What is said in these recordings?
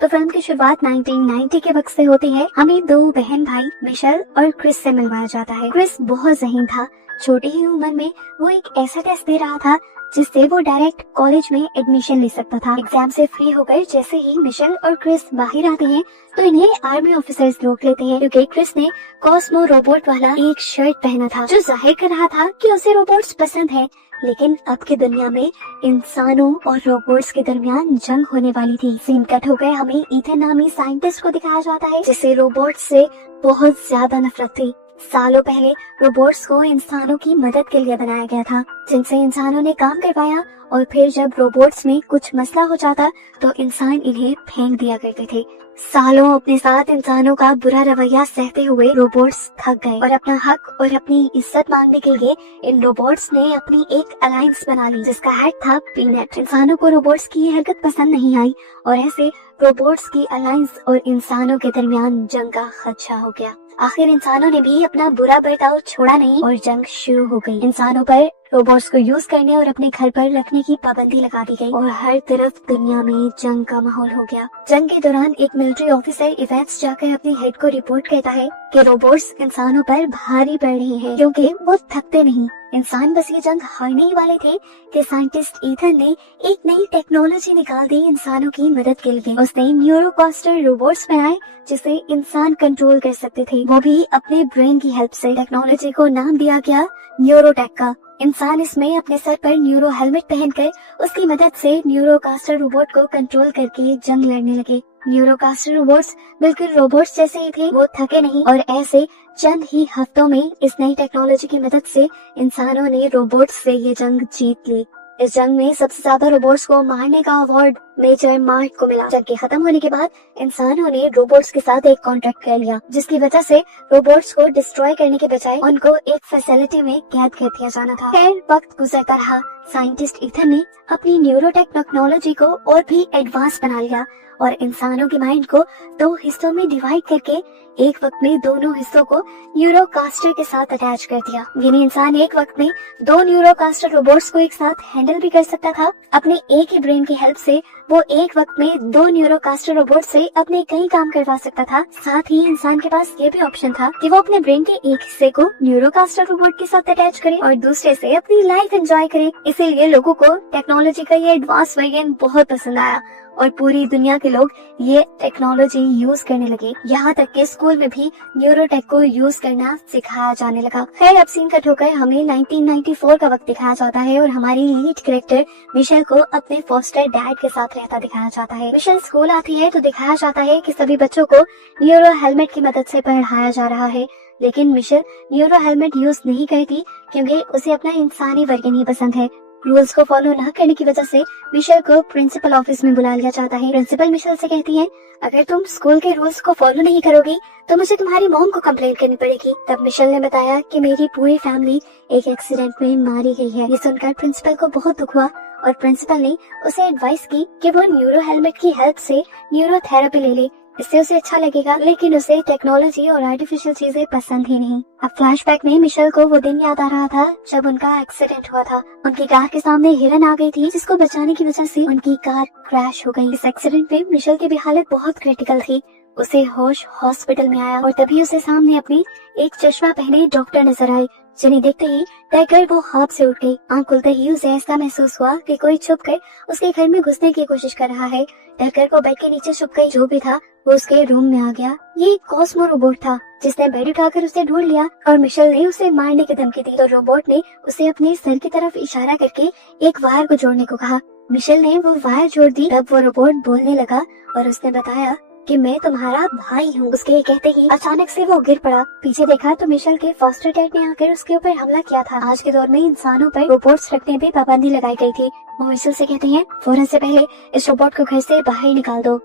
तो फिल्म की शुरुआत 1990 के वक्त से होती है। हमें दो बहन भाई मिशेल और क्रिस से मिलवाया जाता है। क्रिस बहुत ज़हीन था। छोटी ही उम्र में वो एक ऐसा टेस्ट दे रहा था जिससे वो डायरेक्ट कॉलेज में एडमिशन ले सकता था। एग्जाम से फ्री होकर जैसे ही मिशेल और क्रिस बाहर आते हैं तो इन्हें आर्मी ऑफिसर्स रोक लेते हैं, क्योंकि क्रिस ने कॉस्मो रोबोट वाला एक शर्ट पहना था जो जाहिर कर रहा था कि उसे रोबोट्स पसंद है। लेकिन अब की दुनिया में इंसानों और रोबोट्स के दरमियान जंग होने वाली थी। सीन कट हो गए, हमें ईथन नामी साइंटिस्ट को दिखाया जाता है जिसे रोबोट्स से बहुत ज्यादा नफरत थी। सालों पहले रोबोट्स को इंसानों की मदद के लिए बनाया गया था, जिनसे इंसानों ने काम करवाया और फिर जब रोबोट्स में कुछ मसला हो जाता तो इंसान इन्हें फेंक दिया करते थे। सालों अपने साथ इंसानों का बुरा रवैया सहते हुए रोबोट्स थक गए और अपना हक और अपनी इज्जत मांगने के लिए इन रोबोट्स ने अपनी एक अलायंस बना ली जिसका हेड था पीनट। इंसानों को रोबोट्स की ये हरकत पसंद नहीं आई और ऐसे रोबोट्स की अलायंस और इंसानों के दरमियान जंग का खदशा हो गया। आखिर इंसानों ने भी अपना बुरा बर्ताव छोड़ा नहीं और जंग शुरू हो गई। इंसानों पर रोबोट्स को यूज करने और अपने घर पर रखने की पाबंदी लगा दी गई और हर तरफ दुनिया में जंग का माहौल हो गया। जंग के दौरान एक मिलिट्री ऑफिसर इवेंट्स जाकर अपने हेड को रिपोर्ट करता है कि रोबोट्स इंसानों पर भारी पड़ रहे हैं क्योंकि वो थकते नहीं। इंसान बस ये जंग हारने ही वाले थे कि साइंटिस्ट ईथन ने एक नई टेक्नोलॉजी निकाल दी इंसानों की मदद के लिए। उसने न्यूरोकास्टर रोबोट्स बनाए जिसे इंसान कंट्रोल कर सकते थे, वो भी अपने ब्रेन की हेल्प से। टेक्नोलॉजी को नाम दिया गया न्यूरोटेक का। इंसान इसमें अपने सर पर न्यूरो हेलमेट पहनकर उसकी मदद से न्यूरोकास्टर रोबोट को कंट्रोल करके जंग लड़ने लगे। न्यूरोकास्टर रोबोट्स बिल्कुल रोबोट्स जैसे ही थे, वो थके नहीं और ऐसे चंद ही हफ्तों में इस नई टेक्नोलॉजी की मदद से इंसानों ने रोबोट्स से ये जंग जीत ली। इस जंग में सबसे ज्यादा रोबोट्स को मारने का अवार्ड मेजर मार्क को मिला। जंग के खत्म होने के बाद इंसानों ने रोबोट्स के साथ एक कॉन्ट्रैक्ट कर लिया जिसकी वजह से रोबोट्स को डिस्ट्रॉय करने के बजाय उनको एक फैसिलिटी में कैद कर दिया जाना था। खैर वक्त गुजरता रहा, साइंटिस्ट ईथन ने अपनी न्यूरोटेक टेक्नोलॉजी को और भी एडवांस बना लिया और इंसानों के माइंड को दो हिस्सों में डिवाइड करके एक वक्त में दोनों हिस्सों को न्यूरोकास्टर के साथ अटैच कर दिया। यानी इंसान एक वक्त में दो न्यूरोकास्टर रोबोट्स को एक साथ हैंडल भी कर सकता था। अपने एक ही ब्रेन की हेल्प से वो एक वक्त में दो न्यूरोकास्टर रोबोट से अपने कई काम करवा सकता था। साथ ही इंसान के पास ये भी ऑप्शन था कि वो अपने ब्रेन के एक हिस्से को न्यूरोकास्टर रोबोट के साथ अटैच करे और दूसरे से अपनी लाइफ एंजॉय करे। इसीलिए लोगों को टेक्नोलॉजी का ये एडवांस वर्जन बहुत पसंद आया और पूरी दुनिया के लोग ये टेक्नोलॉजी यूज करने लगे। यहाँ तक कि स्कूल में भी न्यूरोटेक को यूज करना सिखाया जाने लगा। खैर अब सीन कट होकर हमें 1994 का वक्त दिखाया जाता है और हमारी लीड कैरेक्टर मिशेल को अपने फॉस्टर डैड के साथ रहता दिखाया जाता है। मिशेल स्कूल आती है तो दिखाया जाता है कि सभी बच्चों को न्यूरो हेलमेट की मदद से पढ़ाया जा रहा है, लेकिन मिशेल न्यूरो हेलमेट यूज नहीं करती क्योंकि उसे अपना इंसानी वर्जन ही पसंद है। रूल्स को फॉलो न करने की वजह से मिशेल को प्रिंसिपल ऑफिस में बुला लिया जाता है। प्रिंसिपल मिशेल से कहती है, अगर तुम स्कूल के रूल्स को फॉलो नहीं करोगी तो मुझे तुम्हारी मॉम को कंप्लेन करनी पड़ेगी। तब मिशेल ने बताया कि मेरी पूरी फैमिली एक एक्सीडेंट में मारी गई है। ये सुनकर प्रिंसिपल को बहुत दुख हुआ और प्रिंसिपल ने उसे एडवाइस की कि वो न्यूरो हेलमेट की हेल्प से न्यूरोथेरेपी ले ले, इससे उसे अच्छा लगेगा। लेकिन उसे टेक्नोलॉजी और आर्टिफिशियल चीजें पसंद ही नहीं। अब फ्लैशबैक में मिशेल को वो दिन याद आ रहा था जब उनका एक्सीडेंट हुआ था। उनकी कार के सामने हिरन आ गई थी जिसको बचाने की वजह से उनकी कार क्रैश हो गई। इस एक्सीडेंट में मिशेल की भी हालत बहुत क्रिटिकल थी। उसे होश हॉस्पिटल में आया और तभी उसे सामने अपनी एक चश्मा पहने डॉक्टर नजर आई, जिन्हें देखते ही डरकर वो हाथ से उठ गई। आंख खुलते ही उसे ऐसा महसूस हुआ कि कोई छुप कर उसके घर में घुसने की कोशिश कर रहा है। डरकर वो बेड के नीचे छुप गई। जो भी था वो उसके रूम में आ गया। ये एक कॉस्मो रोबोट था जिसने बेड उठाकर उसे ढूंढ लिया और मिशेल ने उसे मारने की धमकी दी। तो रोबोट ने उसे अपने सर की तरफ इशारा करके एक वायर को जोड़ने को कहा। मिशेल ने वो वायर जोड़ दी। तब वो रोबोट बोलने लगा और उसने बताया कि मैं तुम्हारा भाई हूँ। उसके कहते ही अचानक से वो गिर पड़ा। पीछे देखा तो मिशेल के फॉस्टर डैड ने आकर उसके ऊपर हमला किया था। आज के दौर में इंसानों पर रोबोट्स रखने पे पाबंदी लगाई गई थी। वो मिशेल से कहते हैं, फौरन से पहले इस रोबोट को घर से बाहर निकाल दो।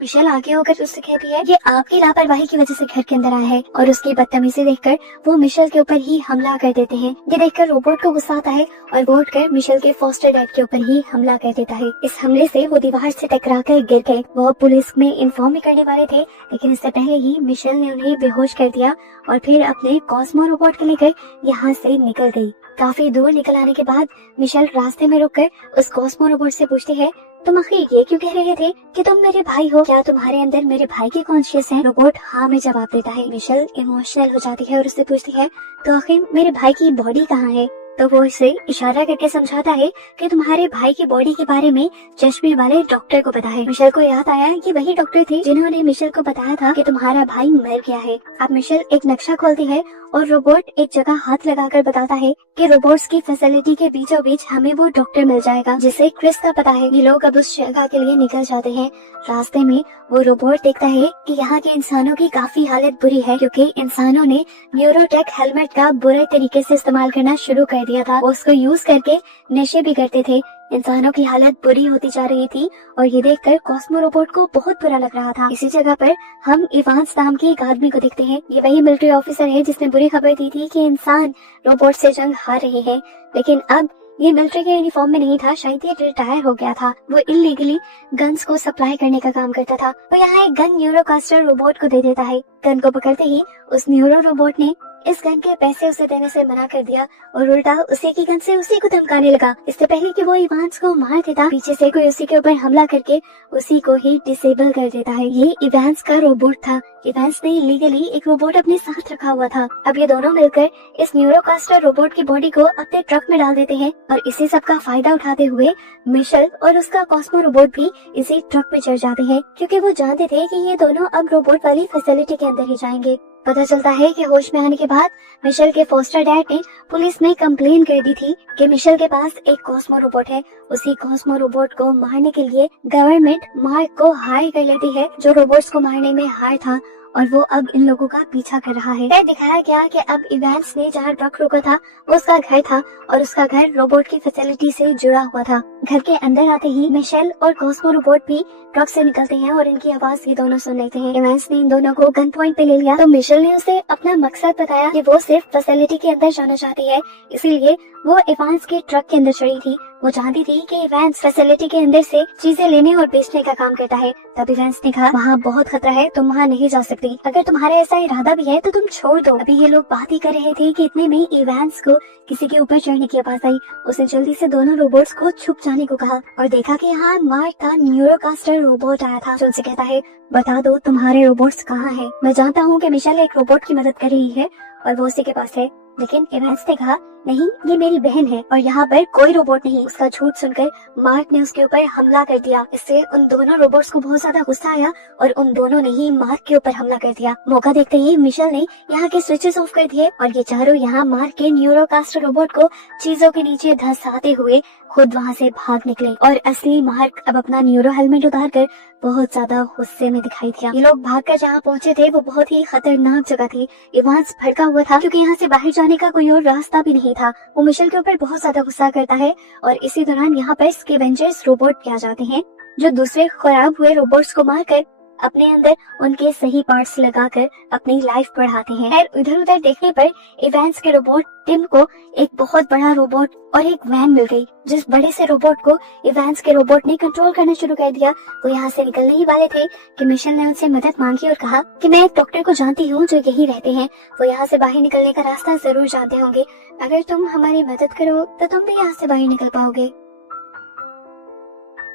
मिशेल आगे होकर उससे कहती है, ये आपकी लापरवाही की वजह से घर के अंदर आया है और उसकी बदतमीजी देखकर वो मिशेल के ऊपर ही हमला कर देते हैं। ये देखकर रोबोट को गुस्सा आता है और वो उठकर मिशेल के फॉस्टर डैड के ऊपर ही हमला कर देता है। इस हमले से वो दीवार से टकराकर गिर गए। वो पुलिस में इन्फॉर्म भी करने वाले थे, लेकिन इससे पहले ही मिशेल ने उन्हें बेहोश कर दिया और फिर अपने कॉस्मो रोबोट को लेकर यहाँ से निकल गई। काफी दूर निकल आने के बाद मिशेल रास्ते में रुककर उस कॉस्मो रोबोट से पूछती है, तुम आखिर ये क्यों कह रहे थे कि तुम मेरे भाई हो? क्या तुम्हारे अंदर मेरे भाई की कॉन्शियस है? रोबोट हाँ में जवाब देता है। मिशेल इमोशनल हो जाती है और उससे पूछती है, तो आखिर मेरे भाई की बॉडी कहाँ है? तो वो इसे इशारा करके समझाता है कि तुम्हारे भाई की बॉडी के बारे में चश्मे वाले डॉक्टर को पता है। मिशेल को याद आया कि वही डॉक्टर थे जिन्होंने मिशेल को बताया था कि तुम्हारा भाई मर गया है। अब मिशेल एक नक्शा खोलती है और रोबोट एक जगह हाथ लगाकर बताता है कि रोबोट्स की फैसिलिटी के बीचों बीच हमें वो डॉक्टर मिल जाएगा जिसे क्रिस का पता है। ये लोग अब उस जगह के लिए निकल जाते हैं। रास्ते में वो रोबोट देखता है कि यहाँ के इंसानों की काफी हालत बुरी है क्योंकि इंसानों ने न्यूरोटेक हेलमेट का बुरे तरीके से इस्तेमाल करना शुरू कर दिया था। वो उसको यूज करके नशे भी करते थे। इंसानों की हालत बुरी होती जा रही थी और ये देखकर कॉस्मो रोबोट को बहुत बुरा लग रहा था। इसी जगह पर हम इवांस नाम के एक आदमी को देखते हैं। ये वही मिलिट्री ऑफिसर है जिसने बुरी खबर दी थी कि इंसान रोबोट से जंग हार रहे हैं, लेकिन अब ये मिलिट्री के यूनिफॉर्म में नहीं था, शायद ये रिटायर हो गया था। वो इलीगली गन्स को सप्लाई करने का काम करता था। वो यहाँ एक गन न्यूरोकास्टर रोबोट को दे देता है। गन को पकड़ते ही उस न्यूरो रोबोट ने इस गन के पैसे उसे देने से मना कर दिया और उल्टा उसी की गन से उसी को धमकाने लगा। इससे पहले कि वो इवांस को मार देता, पीछे से कोई उसी के ऊपर हमला करके उसी को ही डिसेबल कर देता है। ये इवांस का रोबोट था। इवांस ने इलीगली एक रोबोट अपने साथ रखा हुआ था। अब ये दोनों मिलकर इस न्यूरोकास्टर रोबोट की बॉडी को अपने ट्रक में डाल देते हैं और इसी सब का फायदा उठाते हुए मिशेल और उसका कॉस्मो रोबोट भी इसी ट्रक में चढ़ जाते हैं क्योंकि वो जानते थे कि ये दोनों अब रोबोट वाली फैसिलिटी के अंदर ही जाएंगे। पता चलता है कि होश में आने के बाद मिशेल के फोस्टर डैड ने पुलिस में कंप्लेन कर दी थी कि मिशेल के पास एक कॉस्मो रोबोट है। उसी कॉस्मो रोबोट को मारने के लिए गवर्नमेंट मार्क को हायर कर लेती है जो रोबोट्स को मारने में हायर था और वो अब इन लोगों का पीछा कर रहा है। दिखाया गया कि अब इवांस ने जहाँ ट्रक रोका था वो उसका घर था और उसका घर रोबोट की फैसिलिटी से जुड़ा हुआ था। घर के अंदर आते ही मिशेल और कॉस्मो रोबोट भी ट्रक से निकलते हैं और इनकी आवाज ये दोनों सुन लेते हैं। इवांस ने इन दोनों को गन पॉइंट पे ले लिया तो मिशेल ने उसे अपना मकसद बताया कि वो सिर्फ फैसिलिटी के अंदर जाना चाहती है, इसीलिए वो इवांस के ट्रक के अंदर चढ़ी थी। वो जानती थी कि इवांस फैसिलिटी के अंदर से चीजें लेने और बेचने का काम करता है। तब इवांस ने कहा, वहाँ बहुत खतरा है, तुम वहाँ नहीं जा सकती। अगर तुम्हारा ऐसा इरादा भी है तो तुम छोड़ दो। अभी ये लोग बात ही कर रहे थे कि इतने में इवांस को किसी के ऊपर चढ़ने की आवाज आई। उसने जल्दी से दोनों रोबोट्स को छुप जाने को कहा और देखा कि यहाँ मार्क का न्यूरोकास्टर रोबोट आया था जो उनसे कहता है, बता दो तुम्हारे रोबोट्स कहाँ हैं? मैं जानता हूँ कि मिशेल एक रोबोट की मदद कर रही है और वो उसी के पास है, लेकिन इवांस ने कहा, नहीं, ये मेरी बहन है और यहाँ पर कोई रोबोट नहीं। उसका झूठ सुनकर मार्क ने उसके ऊपर हमला कर दिया। इससे उन दोनों रोबोट्स को बहुत ज्यादा गुस्सा आया और उन दोनों ने ही मार्क के ऊपर हमला कर दिया। मौका देखते ही मिशेल ने यहाँ के स्विचेस ऑफ कर दिए और ये चारों यहाँ मार्क के न्यूरोकास्टर रोबोट को चीजों के नीचे धंसाते हुए खुद वहाँ से भाग निकले और असली मार्क अब अपना न्यूरो हेलमेट उतार कर बहुत ज्यादा गुस्से में दिखाई दिया। ये लोग भागकर जहाँ पहुँचे थे वो बहुत ही खतरनाक जगह थी। इवांस भड़का हुआ था क्योंकि यहाँ से बाहर जाने का कोई और रास्ता भी नहीं था। वो मिशेल के ऊपर बहुत ज्यादा गुस्सा करता है और इसी दौरान यहाँ पर स्कैवेंजर्स रोबोट भी आ जाते हैं जो दूसरे खराब हुए रोबोट्स को मारकर अपने अंदर उनके सही पार्ट्स लगाकर अपनी लाइफ बढ़ाते हैं। और इधर उधर देखने पर इवांस के रोबोट टिम को एक बहुत बड़ा रोबोट और एक वैन मिल गई। जिस बड़े से रोबोट को इवांस के रोबोट ने कंट्रोल करना शुरू कर दिया, वो यहाँ से निकलने ही वाले थे कि मिशेल ने उनसे मदद मांगी और कहा कि मैं एक डॉक्टर को जानती हूँ जो यही रहते हैं, वो यहाँ से बाहर निकलने का रास्ता जरूर जानते होंगे। अगर तुम हमारी मदद करो तो तुम भी यहाँ से बाहर निकल पाओगे।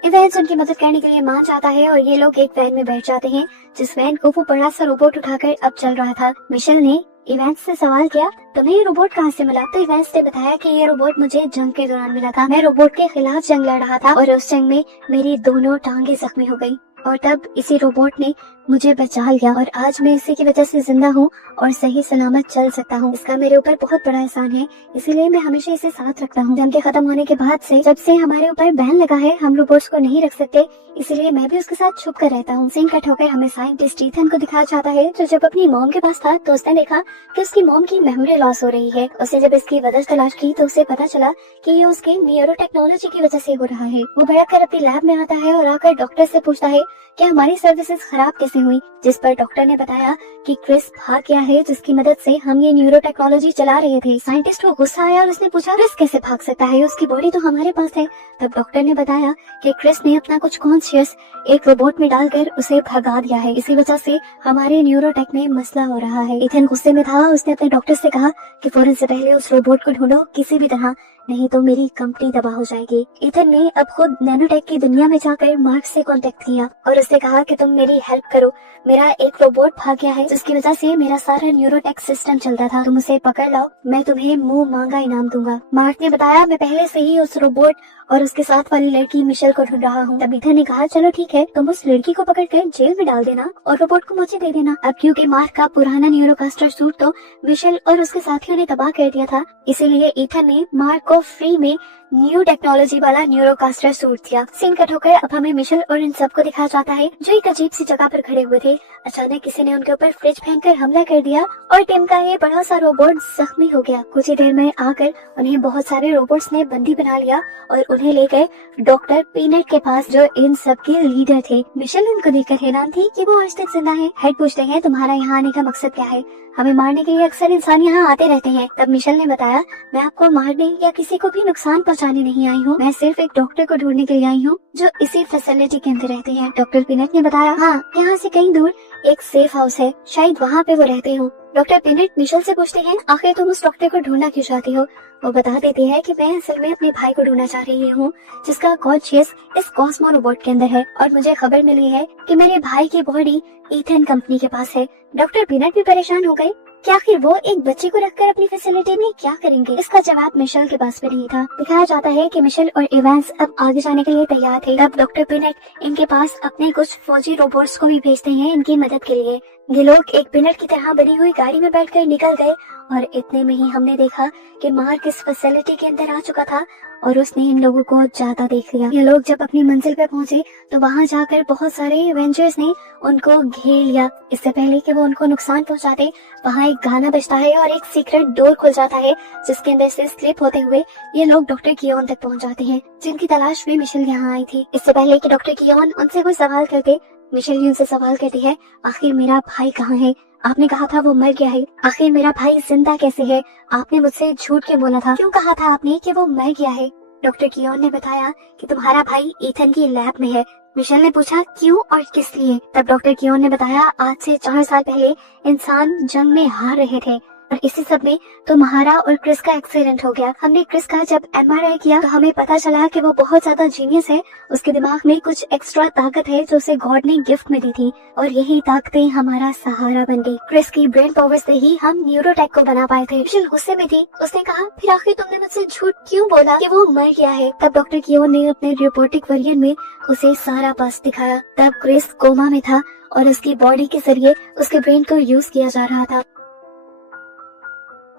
इवांस उनकी मदद करने के लिए मान जाता है और ये लोग एक वैन में बैठ जाते हैं जिस वैन को वो बड़ा सा रोबोट उठाकर अब चल रहा था। मिशेल ने इवांस से सवाल किया, तुम्हें ये रोबोट कहाँ से मिला? तो इवांस ने बताया कि ये रोबोट मुझे जंग के दौरान मिला था। मैं रोबोट के खिलाफ जंग लड़ रहा था और उस जंग में मेरी दोनों टांगे जख्मी हो गई और तब इसी रोबोट ने मुझे बचा लिया और आज मैं इसी की वजह से जिंदा हूँ और सही सलामत चल सकता हूँ। इसका मेरे ऊपर बहुत बड़ा एहसान है, इसीलिए मैं हमेशा इसे साथ रखता हूँ। जंग के खत्म होने के बाद से जब से हमारे ऊपर बैन लगा है, हम रोबोट्स को नहीं रख सकते, इसीलिए मैं भी उसके साथ छुप कर रहता हूँ। सीन कट होकर हमें साइंटिस्ट ईथन को दिखाया जाता है जो जब अपनी मॉम के पास था तो उसने देखा कि उसकी मॉम की मेमोरी लॉस हो रही है। उसने जब इसकी वजह तलाश की तो उसे पता चला कि ये उसके न्यूरो टेक्नोलॉजी की वजह से हो रहा है। वो भड़क कर अपनी लैब में आता है और आकर डॉक्टर से पूछता है कि हमारी सर्विसेज खराब कैसे हुई, जिस पर डॉक्टर ने बताया कि क्रिस भाग गया है जिसकी मदद से हम ये न्यूरो टेक्नोलॉजी चला रहे थे। साइंटिस्ट को गुस्सा आया और उसने पूछा, क्रिस कैसे भाग सकता है, उसकी बॉडी तो हमारे पास है। तब डॉक्टर ने बताया कि क्रिस ने अपना कुछ कॉन्शियस एक रोबोट में डालकर उसे भगा दिया है, इसी वजह से हमारे न्यूरोटेक में मसला हो रहा है। इथन गुस्से में था, उसने अपने डॉक्टर से कहा कि फौरन से पहले उस रोबोट को ढूंढो, किसी भी तरह नहीं तो मेरी कंपनी तबाह हो जाएगी। ईथन ने अब खुद नैनोटेक की दुनिया में जाकर मार्क से कांटेक्ट किया और उससे कहा कि तुम मेरी हेल्प करो, मेरा एक रोबोट भाग गया है जिसकी वजह से मेरा सारा न्यूरोटेक सिस्टम चलता था, तुम उसे पकड़ लाओ, मैं तुम्हें मुंह मांगा इनाम दूंगा। मार्क ने बताया, मैं पहले से ही उस रोबोट और उसके साथ वाली लड़की मिशेल को ढूंढ रहा हूँ। तब ईथन ने कहा, चलो ठीक है, तुम उस लड़की को पकड़कर जेल में डाल देना और रोबोट को मुझे दे देना। अब क्योंकि मार्क का पुराना न्यूरोकास्टर सूट तो मिशेल और उसके साथियों ने तबाह कर दिया था, इसीलिए ईथन ने मार्क को फ्री में न्यू टेक्नोलॉजी वाला न्यूरोकास्टर सूट दिया। सीन कट होकर अब हमें मिशेल और इन सबको दिखाया जाता है जो एक अजीब सी जगह पर खड़े हुए थे। अचानक किसी ने उनके ऊपर फ्रिज फेंककर हमला कर दिया और टिम का ये बड़ा सा रोबोट जख्मी हो गया। कुछ ही देर में आकर उन्हें बहुत सारे रोबोट्स ने बंदी बना लिया और उन्हें ले गए डॉक्टर पीनट के पास जो इन सब के लीडर थे। मिशेल उनको देखकर हैरान थी कि वो आज तक जिंदा है। हेड पूछते हैं, तुम्हारा यहाँ आने का मकसद क्या है? हमें मारने के लिए अक्सर इंसान यहाँ आते रहते हैं। तब मिशेल ने बताया, मैं आपको मारने या किसी को भी नुकसान पहुँचाने नहीं आई हूँ, मैं सिर्फ एक डॉक्टर को ढूंढने के लिए आई हूँ जो इसी फैसिलिटी के अंदर रहते हैं। डॉक्टर पीनट ने बताया, हाँ, यहाँ से कहीं दूर एक सेफ हाउस है, शायद वहाँ पे वो रहते हो। डॉक्टर पीनट मिशेल से पूछते हैं, आखिर तुम उस डॉक्टर को ढूंढना क्यों चाहती हो? वो बता देती है कि मैं असल में अपने भाई को ढूंढना चाह रही हूँ जिसका कॉन्शियस इस कॉस्मो रोबोट के अंदर है और मुझे खबर मिली है कि मेरे भाई की बॉडी ईथन कंपनी के पास है। डॉक्टर पीनट भी परेशान हो गए कि आखिर वो एक बच्चे को रखकर अपनी फैसिलिटी में क्या करेंगे। इसका जवाब मिशेल के पास भी नहीं था। दिखाया जाता है कि मिशेल और इवांस अब आगे जाने के लिए तैयार थे। तब डॉक्टर पीनट इनके पास अपने कुछ फौजी रोबोट्स को भी भेजते हैं इनकी मदद के लिए। ये लोग एक पिनट की तरह बनी हुई गाड़ी में बैठकर निकल गए और इतने में ही हमने देखा कि मार्क इस फैसिलिटी के अंदर आ चुका था और उसने इन लोगों को ज्यादा देख लिया। ये लोग जब अपनी मंजिल पे पहुंचे तो वहां जाकर बहुत सारे एवेंजर्स ने उनको घेर लिया। इससे पहले कि वो उनको नुकसान पहुंचाते, वहां एक गाना बजता है और एक सीक्रेट डोर खुल जाता है जिसके अंदर से स्लिप होते हुए ये लोग डॉक्टर कियोन तक पहुंच जाते हैं जिनकी तलाश में मिशेल यहाँ आई थी। इससे पहले कि डॉक्टर कियोन उनसे कोई सवाल करते, मिशेल उनसे सवाल करती है, आखिर मेरा भाई कहाँ है? आपने कहा था वो मर गया है, आखिर मेरा भाई जिंदा कैसे है? आपने मुझसे झूठ क्यों बोला था? क्यों कहा था आपने कि वो मर गया है? डॉक्टर कियोन ने बताया कि तुम्हारा भाई ईथन की लैब में है। मिशेल ने पूछा क्यों और किस लिए? तब डॉक्टर कियोन ने बताया, आज से 4 साल पहले इंसान जंग में हार रहे थे और इसी सब में तुम्हारा और क्रिस का एक्सीडेंट हो गया। हमने क्रिस का जब MRI किया तो हमें पता चला कि वो बहुत ज्यादा जीनियस है, उसके दिमाग में कुछ एक्स्ट्रा ताकत है जो उसे गॉड ने गिफ्ट में दी थी और यही ताकतें हमारा सहारा बन गई। क्रिस की ब्रेन पावर से ही हम न्यूरोटेक को बना पाए थे। मिशेल गुस्से में थी, उसने कहा, फिर आखिर तुमने मुझसे झूठ क्यों बोला कि वो मर गया है? तब डॉक्टर कियोन ने अपने रोबोटिक वर्जन में उसे सारा पास दिखाया। तब क्रिस कोमा में था और उसकी बॉडी के जरिए उसके ब्रेन को यूज किया जा रहा था।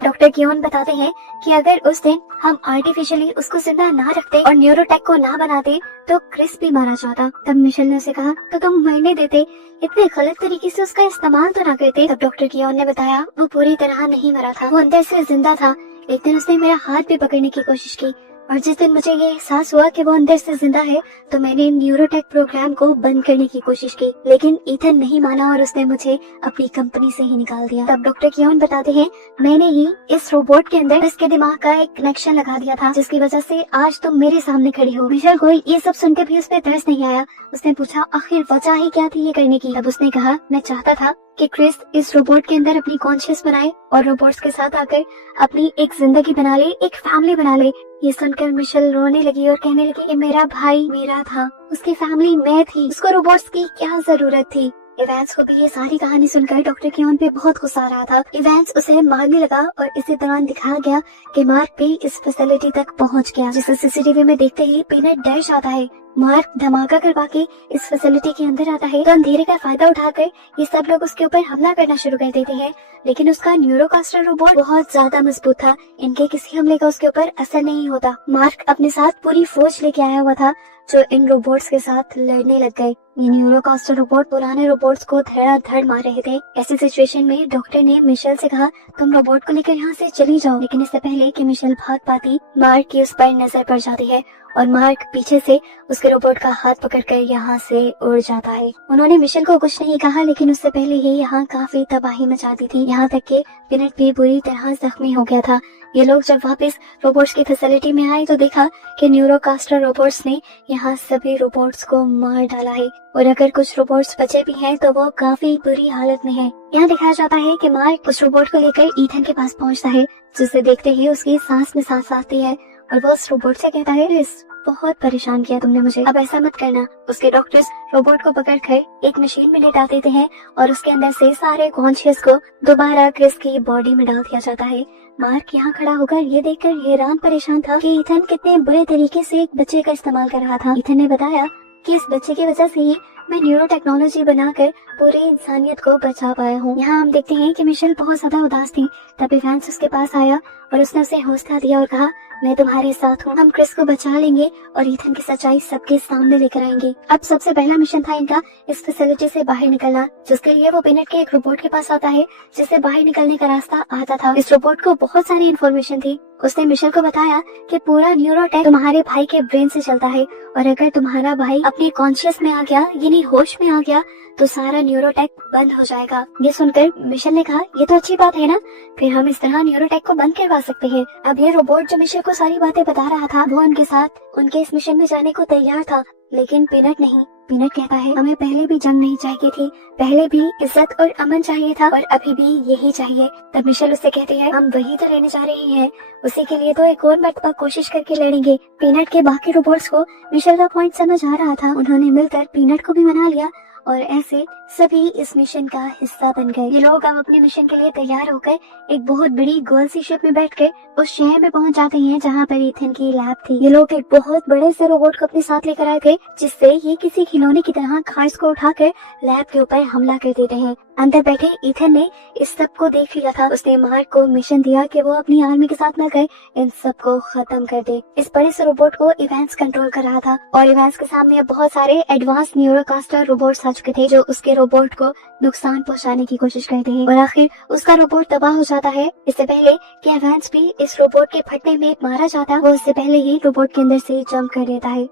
डॉक्टर कियोन बताते हैं कि अगर उस दिन हम आर्टिफिशियली उसको जिंदा ना रखते और न्यूरोटेक को ना बनाते तो क्रिस भी मारा जाता। तब मिशेल ने उसे कहा, तो तुम मरने देते, इतने गलत तरीके से उसका इस्तेमाल तो ना करते। तब डॉक्टर कियोन ने बताया, वो पूरी तरह नहीं मरा था, वो अंदर से जिंदा था। एक दिन उसने मेरा हाथ भी पकड़ने की कोशिश की और जिस दिन मुझे ये एहसास हुआ कि वो अंदर से जिंदा है तो मैंने न्यूरोटेक प्रोग्राम को बंद करने की कोशिश की, लेकिन ईथन नहीं माना और उसने मुझे अपनी कंपनी से ही निकाल दिया। तब डॉक्टर कियोन बताते हैं, मैंने ही इस रोबोट के अंदर इसके दिमाग का एक कनेक्शन लगा दिया था जिसकी वजह से आज तुम मेरे सामने खड़ी हो। मिशेल को ये सब सुनकर भी उसमें तरस नहीं आया। उसने पूछा, आखिर वजह ही क्या थी ये करने की? तब उसने कहा, मैं चाहता था कि क्रिस इस रोबोट के अंदर अपनी कॉन्शियस बनाए और रोबोट्स के साथ आकर अपनी एक जिंदगी बना ले, एक फैमिली बना ले। ये सुनकर मिशेल रोने लगी और कहने लगी कि मेरा भाई मेरा था, उसकी फैमिली मैं थी, उसको रोबोट्स की क्या जरूरत थी? इवांस को भी ये सारी कहानी सुनकर डॉक्टर कियोन पे बहुत गुस्सा आ रहा था। इवांस उसे मारने लगा और इसी दौरान दिखाया गया कि मार्क भी इस फैसिलिटी तक पहुंच गया, जिसे CCTV में देखते ही पीनट डर जाता है। मार्क धमाका करवा के इस फैसिलिटी के अंदर आता है तो अंधेरे का फायदा उठाकर ये सब लोग उसके ऊपर हमला करना शुरू कर देते हैं, लेकिन उसका न्यूरोकास्टर रोबोट बहुत ज्यादा मजबूत था, इनके किसी हमले का उसके ऊपर असर नहीं होता। मार्क अपने साथ पूरी फौज लेके आया हुआ था जो इन रोबोट्स के साथ लड़ने लग गए। ये न्यूरोकास्टर रोबोट पुराने रोबोट्स को धड़ाधड़ मार रहे थे। ऐसी सिचुएशन में डॉक्टर ने मिशेल से कहा, तुम रोबोट को लेकर यहाँ से चली जाओ, लेकिन इससे पहले कि मिशेल भाग पाती, मार्क की उस पर नजर पड़ जाती है और मार्क पीछे से उसके रोबोट का हाथ पकड़कर यहाँ से उड़ जाता है। उन्होंने मिशेल को कुछ नहीं कहा, लेकिन उससे पहले ही यहाँ काफी तबाही मचा दी थी, यहाँ तक कि पिनट भी बुरी तरह जख्मी हो गया था। ये लोग जब वापस रोबोट्स की फैसिलिटी में आए तो देखा कि न्यूरोकास्टर रोबोट्स ने यहाँ सभी रोबोट्स को मार डाला है और अगर कुछ रोबोट्स बचे भी हैं तो वो काफी बुरी हालत में हैं। यहाँ दिखाया जाता है कि मार्क उस रोबोट को लेकर ईथन के पास पहुँचता है, जिसे देखते ही उसकी सांस में सांस आती है और वो उस रोबोट से कहता है, क्रिस बहुत परेशान किया तुमने मुझे, अब ऐसा मत करना। उसके डॉक्टर्स रोबोट को पकड़कर एक मशीन में लेटा देते हैं और उसके अंदर से सारे कॉन्शियस को दोबारा क्रिस की बॉडी में डाल दिया जाता है। मार्क यहाँ खड़ा होकर ये देखकर हैरान परेशान था कि इथन कितने बुरे तरीके से एक बच्चे का इस्तेमाल कर रहा था। इथन ने बताया कि इस बच्चे की वजह से ही मैं न्यूरो टेक्नोलॉजी बनाकर पूरी इंसानियत को बचा पाया हूँ। यहाँ हम देखते हैं कि मिशेल बहुत ज्यादा उदास थी। तभी वैंस उसके पास आया और उसने उसे हौसला दिया और कहा, मैं तुम्हारे साथ हूँ, हम क्रिस को बचा लेंगे और ईथन की सच्चाई सबके सामने लेकर आएंगे। अब सबसे पहला मिशन था इनका इस फैसिलिटी से बाहर निकलना, जिसके लिए वो पीनट के एक रोबोट के पास आता है जिससे बाहर निकलने का रास्ता आता था। इस रोबोट को बहुत सारी इन्फॉर्मेशन थी। उसने मिशेल को बताया कि पूरा न्यूरोटेक तुम्हारे भाई के ब्रेन से चलता है और अगर तुम्हारा भाई अपने कॉन्शियस में आ गया यानी होश में आ गया तो सारा न्यूरोटेक बंद हो जाएगा। ये सुनकर मिशेल ने कहा, ये तो अच्छी बात है ना, फिर हम इस तरह न्यूरोटेक को बंद करवा सकते हैं। अब ये रोबोट जो मिशेल को सारी बातें बता रहा था वो उनके साथ उनके इस मिशन में जाने को तैयार था, लेकिन पीनट नहीं। पीनट कहता है, हमें पहले भी जंग नहीं चाहिए थी, पहले भी इज्जत और अमन चाहिए था और अभी भी यही चाहिए। तब मिशेल उससे कहती है, हम वही तो रहने जा रहे हैं, उसी के लिए तो एक और मरतबा कोशिश करके लड़ेंगे। पीनट के बाकी रोबोट्स को मिशेल का पॉइंट समझ आ रहा था। उन्होंने मिलकर पीनट को भी मना लिया और ऐसे सभी इस मिशन का हिस्सा बन गए। ये लोग अब अपने मिशन के लिए तैयार होकर एक बहुत बड़ी गोल सी शिप में बैठकर उस शहर में पहुंच जाते हैं जहां पर ईथन की लैब थी। ये लोग एक बहुत बड़े से रोबोट को अपने साथ लेकर आए थे जिससे ये किसी खिलौने की तरह कार्स को उठाकर लैब के ऊपर हमला कर देते हैं। अंदर बैठे ईथन ने इस सब को देख लिया था। उसने मार्क को मिशन दिया कि वो अपनी आर्मी के साथ मिलकर इन सब को खत्म कर दे। इस बड़े से रोबोट को इवेंस कंट्रोल कर रहा था और इवेंस के सामने अब बहुत सारे एडवांस न्यूरोकास्टर रोबोट्स आ चुके थे जो उसके रोबोट को नुकसान पहुंचाने की कोशिश करते हैं और आखिर उसका रोबोट तबाह हो जाता है। इससे पहले कि इवेंस भी इस रोबोट के फटने में मारा जाता, वो इससे पहले ही रोबोट के अंदर से जंप कर देता है।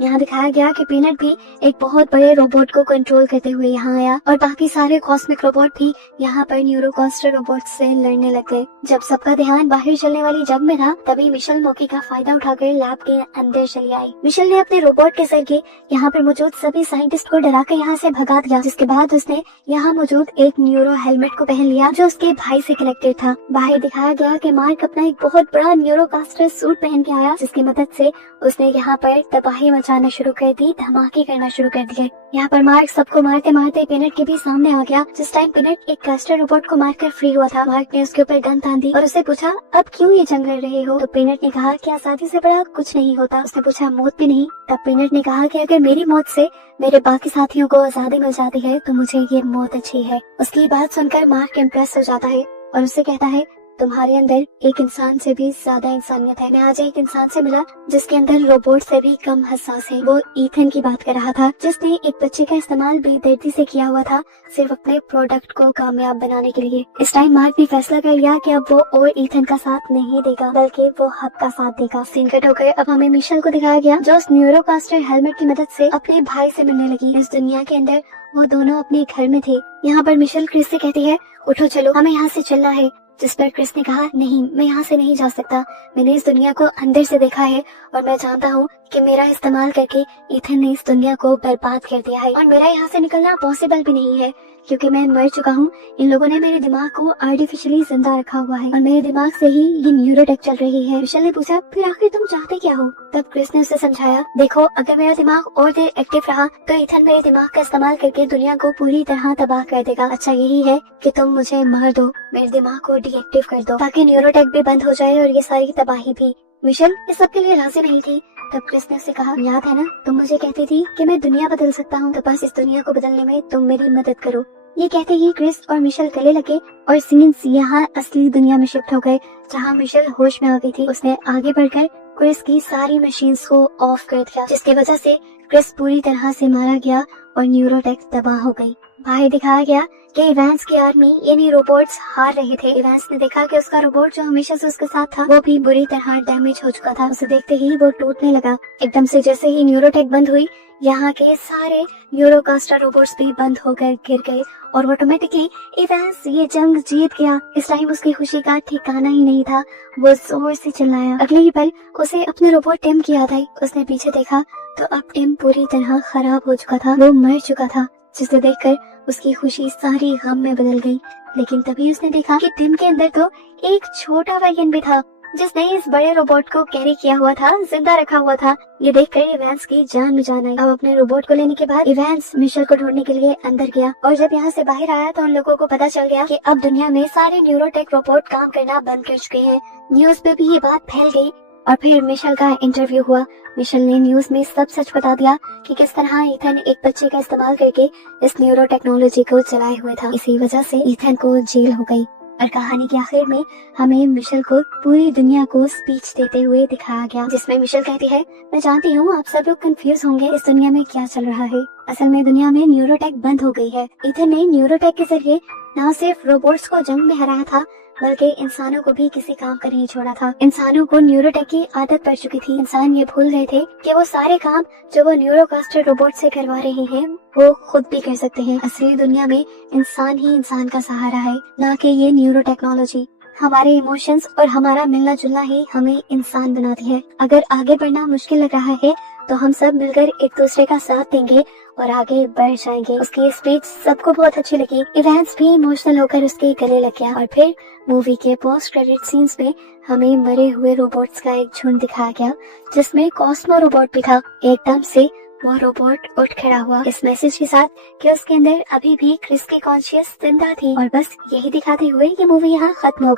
यहाँ दिखाया गया कि पीनट भी एक बहुत बड़े रोबोट को कंट्रोल करते हुए यहाँ आया और बाकी सारे कॉस्मिक रोबोट भी यहाँ पर न्यूरोकास्टर रोबोट से लड़ने लग गए। जब सबका ध्यान बाहर चलने वाली जंग में था तभी मिशेल मौके का फायदा उठाकर लैब के अंदर चली आई। मिशेल ने अपने रोबोट के जरिए यहाँ पर मौजूद सभी साइंटिस्ट को डराकर यहाँ से भगा दिया, जिसके बाद उसने यहाँ मौजूद एक न्यूरो हेलमेट को पहन लिया जो उसके भाई से कनेक्टेड था। बाहर दिखाया गया कि मार्क अपना एक बहुत बड़ा न्यूरोकास्टर सूट पहन के आया जिसकी मदद से उसने यहाँ पर तबाही मचाना शुरू कर दी, धमाके करना शुरू कर दिए। यहाँ पर मार्क सबको मारते मारते पीनट के भी सामने आ गया। जिस टाइम पीनट एक कास्टर रोबोट को मारकर फ्री हुआ था, मार्क ने उसके ऊपर गन तान दी और उससे पूछा, अब क्यों ये जंग लड़ रहे हो? तो पीनट ने कहा कि आजादी से बड़ा कुछ नहीं होता। उसने पूछा, मौत भी नहीं? तब पीनट ने कहा कि अगर मेरी मौत से मेरे बाकी साथियों को आजादी मिल जाती है तो मुझे ये मौत अच्छी है। उसकी बात सुनकर मार्क इम्प्रेस हो जाता है और उससे कहता है, तुम्हारे अंदर एक इंसान से भी ज्यादा इंसानियत है। मैं आज एक इंसान से मिला जिसके अंदर रोबोट से भी कम हसास है। वो ईथन की बात कर रहा था जिसने एक बच्चे का इस्तेमाल बेदर्दी से किया हुआ था सिर्फ अपने प्रोडक्ट को कामयाब बनाने के लिए। इस टाइम मार्क ने फैसला कर लिया कि अब वो और ईथन का साथ नहीं देगा बल्कि वो हक का साथ देगा। सीन कट होकर अब हमें मिशेल को दिखाया गया जो उस न्यूरोकास्टर हेलमेट की मदद से अपने भाई से मिलने लगी। इस दुनिया के अंदर वो दोनों अपने घर में थे। यहाँ पर मिशेल क्रिस से कहती है, उठो चलो, हमें यहाँ से चलना है। जिस पर क्रिस ने कहा, नहीं, मैं यहाँ से नहीं जा सकता। मैंने इस दुनिया को अंदर से देखा है और मैं जानता हूँ कि मेरा इस्तेमाल करके ईथन ने इस दुनिया को बर्बाद कर दिया है और मेरा यहाँ से निकलना पॉसिबल भी नहीं है क्योंकि मैं मर चुका हूँ। इन लोगों ने मेरे दिमाग को आर्टिफिशियली जिंदा रखा हुआ है और मेरे दिमाग से ही ये न्यूरोटेक चल रही है। मिशेल ने पूछा, फिर आखिर तुम चाहते क्या हो? तब क्रिस ने उसे समझाया, देखो, अगर मेरा दिमाग और देर एक्टिव रहा तो ईथन मेरे दिमाग का इस्तेमाल करके दुनिया को पूरी तरह तबाह कर देगा। अच्छा यही है कि तुम मुझे मार दो, मेरे दिमाग को डीएक्टिव कर दो ताकि न्यूरोटेक भी बंद हो जाए और ये सारी तबाही भी। मिशेल इस सब के लिए राजी नहीं थी। तब क्रिस ने उससे कहा, याद है ना, तुम मुझे कहती थी कि मैं दुनिया बदल सकता हूँ, तो बस इस दुनिया को बदलने में तुम मेरी मदद करो। ये कहते ही क्रिस और मिशेल गले लगे और सीन्स यहाँ असली दुनिया में शिफ्ट हो गए जहाँ मिशेल होश में आ गई थी। उसने आगे बढ़कर क्रिस की सारी मशीन्स को ऑफ कर दिया जिसकी वजह से क्रिस पूरी तरह से मारा गया और न्यूरोटेक तबाह हो गई। बाहर दिखाया गया कि इवेंस की आर्मी यानी रोबोट्स हार रहे थे। इवेंस ने देखा कि उसका रोबोट जो हमेशा से उसके साथ था वो भी बुरी तरह डैमेज हो चुका था। उसे देखते ही वो टूटने लगा। एकदम से जैसे ही न्यूरोटेक बंद हुई, यहाँ के सारे न्यूरोकास्टर रोबोट्स भी बंद होकर गिर गए और ऑटोमेटिकली इवेंस ये जंग जीत गया। इस टाइम उसकी खुशी का ठिकाना ही नहीं था। वो जोर से चिल्लाया। अगले ही पल उसे अपने रोबोट टिम की याद आई। उसने पीछे देखा तो अब टिम पूरी तरह खराब हो चुका था, वो मर चुका था, जिसे देखकर उसकी खुशी सारी गम में बदल गई। लेकिन तभी उसने देखा कि टिम के अंदर तो एक छोटा वर्जन भी था जिसने इस बड़े रोबोट को कैरी किया हुआ था, जिंदा रखा हुआ था। ये देखकर इवांस की जान में जान आई। अब अपने रोबोट को लेने के बाद इवांस मिशेल को ढूंढने के लिए अंदर गया और जब यहाँ से बाहर आया तो उन लोगों को पता चल गया कि अब दुनिया में सारे न्यूरोटेक रोबोट काम करना बंद कर चुके हैं। न्यूज पे भी ये बात फैल गई और फिर मिशेल का इंटरव्यू हुआ। मिशेल ने न्यूज में सब सच बता दिया कि किस तरह ईथन एक बच्चे का इस्तेमाल करके इस न्यूरो टेक्नोलॉजी को चलाए हुए था। इसी वजह से ईथन को जेल हो गई और कहानी के आखिर में हमें मिशेल को पूरी दुनिया को स्पीच देते हुए दिखाया गया, जिसमें मिशेल कहती है, मैं जानती हूँ आप सब लोग कंफ्यूज होंगे इस दुनिया में क्या चल रहा है। असल में दुनिया में न्यूरोटेक बंद हो गई है। ईथन ने न्यूरोटेक के जरिए न सिर्फ रोबोट्स को जंग में हराया था बल्कि इंसानों को भी किसी काम का नहीं छोड़ा था। इंसानों को न्यूरोटेक की आदत पड़ चुकी थी। इंसान ये भूल गए थे कि वो सारे काम जो वो न्यूरोकास्टर रोबोट से करवा रहे हैं वो खुद भी कर सकते हैं। असली दुनिया में इंसान ही इंसान का सहारा है, ना कि ये न्यूरो टेक्नोलॉजी। हमारे इमोशंस और हमारा मिलना जुलना ही हमें इंसान बनाती है। अगर आगे बढ़ना मुश्किल लग रहा है तो हम सब मिलकर एक दूसरे का साथ देंगे और आगे बढ़ जाएंगे। उसकी स्पीच सबको बहुत अच्छी लगी। इवांस भी इमोशनल होकर उसके गले लग गया और फिर मूवी के पोस्ट क्रेडिट सीन्स में हमें मरे हुए रोबोट्स का एक झुंड दिखाया गया, जिसमें कॉस्मो रोबोट भी था। एकदम से वो रोबोट उठ खड़ा हुआ इस मैसेज के साथ कि उसके अंदर अभी भी क्रिस की कॉन्शियस जिंदा थी। और बस यही दिखाते हुए ये मूवी यहाँ खत्म हो गई।